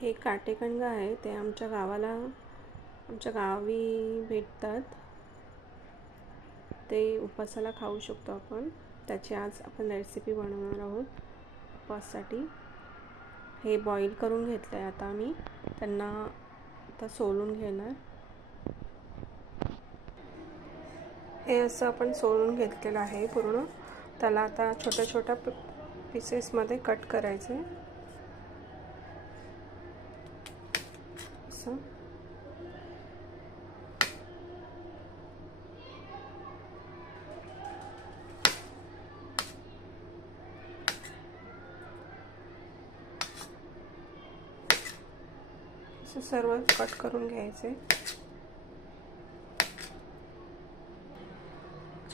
हे काटेकणग आहे, ते आमच्या गावी भेटतात. ते उपासाला खाऊ शकतो आपण. त्याची आज आपण रेसिपी बनवणार आहोत उपासासाठी. हे बॉईल करून घेतलं आहे आता मी. त्यांना आता सोलून घेणार. हे असं आपण सोलून घेतलेलं आहे पूर्ण. त्याला आता छोट्या छोट्या पीसेसमध्ये कट करायचं आहे. असं सर्व कट करून घ्यायचे.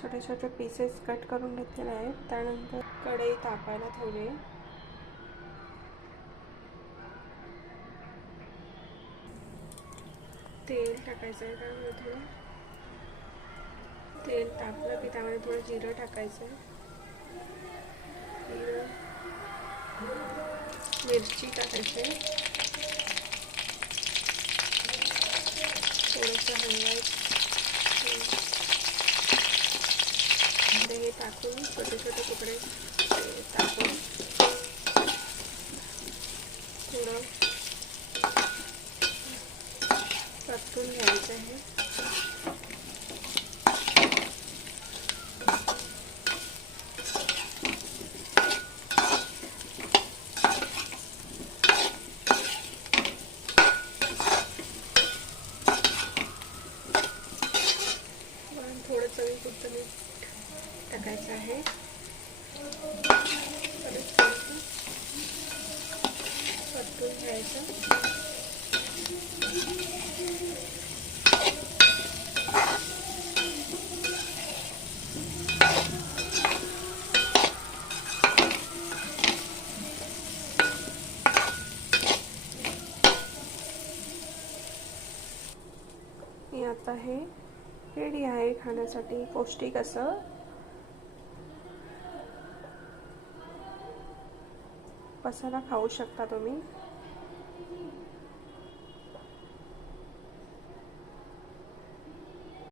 छोटे छोटे पीसेस कट करून घेतलेले आहेत. त्यानंतर कढई तापायला ठेवली. तेल टाकायचं आहे. त्यामध्ये थोडं तेल तापलं की त्यामध्ये थोडं जिरं टाकायचं आहे. मिरची टाकायची आहे. थोडंसं हलवायचं. हे टाकून छोटे छोटे तुकडे टाकून थोडं परतून घ्यायचं आहे. थोडं चवीपुरतं मीठ टाकायचं आहे. परतून घ्यायचं. आता हे रेडी आहे खाण्यासाठी. पौष्टिक असं उपासाला खाऊ शकता तुम्ही.